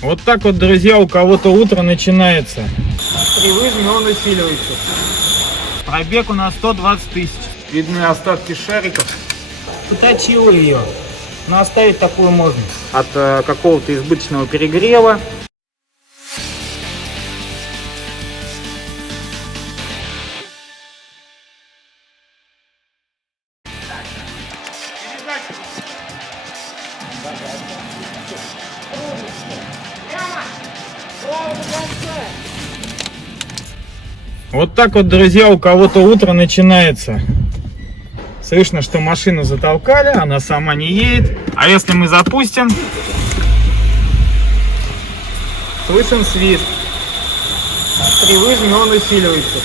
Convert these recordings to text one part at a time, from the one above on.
Вот так вот, друзья, у кого-то утро начинается. При выжиме он усиливается. Пробег у нас 120 тысяч. Видны остатки шариков. Поточил ее. Но оставить такую можно. От какого-то избыточного перегрева. Вот так вот, друзья, у кого-то утро начинается. Слышно, что машину затолкали, она сама не едет. А если мы запустим, слышен свист. При выжиме он усиливается.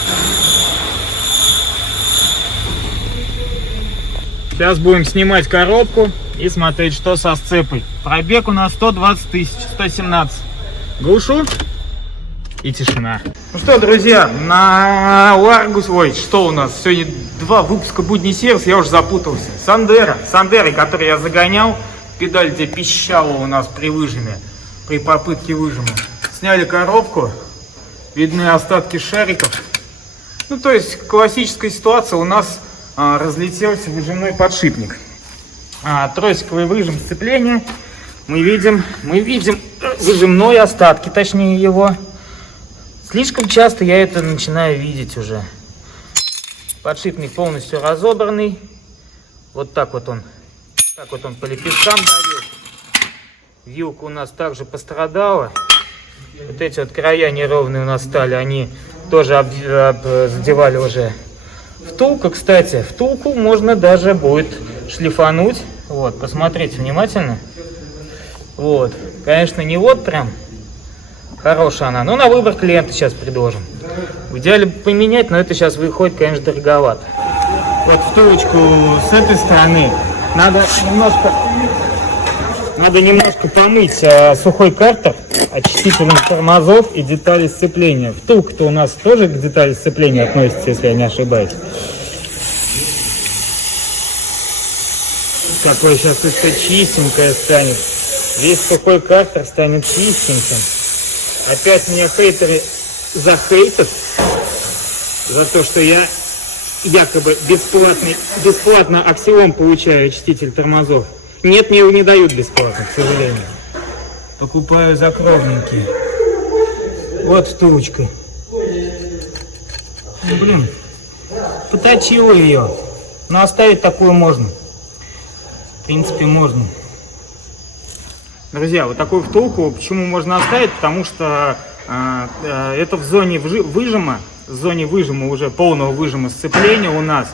Сейчас будем снимать коробку и смотреть, что со сцепой. Пробег у нас 120 тысяч, 117. Глушу. И тишина. Ну что, друзья, на Ларгус, что у нас? Сегодня 2 выпуска «Будний сервис», я уже запутался. Сандеры, который я загонял, педаль где пищала у нас при выжиме, при попытке выжима. Сняли коробку, видны остатки шариков. Ну, то есть, классическая ситуация, у нас разлетелся выжимной подшипник. Тросиковый выжим сцепления. Мы видим выжимной остатки, точнее его. Слишком часто я это начинаю видеть уже. Подшипник полностью разобранный. Вот так вот он по лепесткам давил. Вилка у нас также пострадала. Вот эти вот края неровные у нас стали, они тоже задевали уже. Втулка, кстати, втулку можно даже будет шлифануть. Вот, посмотрите внимательно. Вот, конечно, не вот прям. Хорошая она. Но на выбор клиента сейчас предложим. В идеале поменять, но это сейчас выходит, конечно, дороговато. Вот втулочку с этой стороны надо немножко помыть сухой картер очистителем тормозов и детали сцепления. Втулка-то у нас тоже к детали сцепления относится, если я не ошибаюсь. Какое сейчас это чистенькое станет. Весь сухой картер станет чистеньким. Опять мне хейтеры захейтят за то, что я якобы бесплатно Аксиом получаю очиститель тормозов. Нет, мне его не дают бесплатно, к сожалению. Покупаю за кровненькие. Вот втулочка. Блин, поточил ее. Но оставить такую можно. В принципе, можно. Друзья, вот такую втулку почему можно оставить? Потому что это в зоне выжима, уже полного выжима сцепления у нас.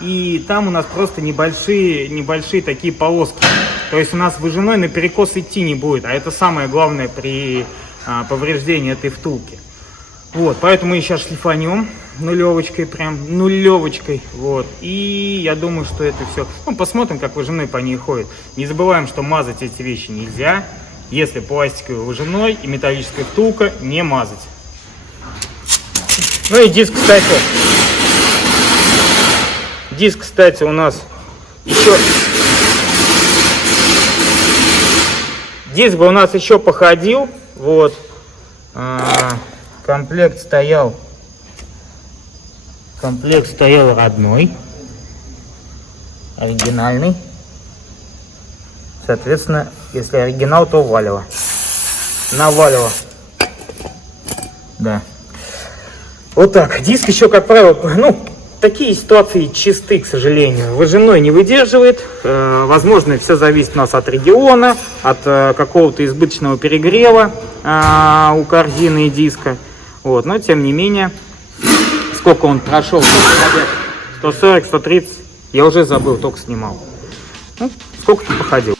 И там у нас просто небольшие такие полоски. То есть у нас выжимной на перекос идти не будет. А это самое главное при повреждении этой втулки. Вот, поэтому мы сейчас шлифанем нулевочкой, прям нулевочкой. Вот. И я думаю, что это все. Ну, посмотрим, как выжимной по ней ходит. Не забываем, что мазать эти вещи нельзя. Если пластиковый выжимной и металлическая втулка, не мазать. Ну и диск, кстати. Диск, кстати, у нас еще... Диск бы у нас еще походил. Вот. Комплект стоял родной, оригинальный. Соответственно, если оригинал, то валево. Навалило. Да. Вот так. Диск еще, как правило, ну, такие ситуации чисты, к сожалению. Выжимной не выдерживает. Возможно, все зависит у нас от региона, от какого-то избыточного перегрева у корзины и диска. Вот, но тем не менее, сколько он прошел, 140, 130, я уже забыл, только снимал. Ну, сколько-то походил.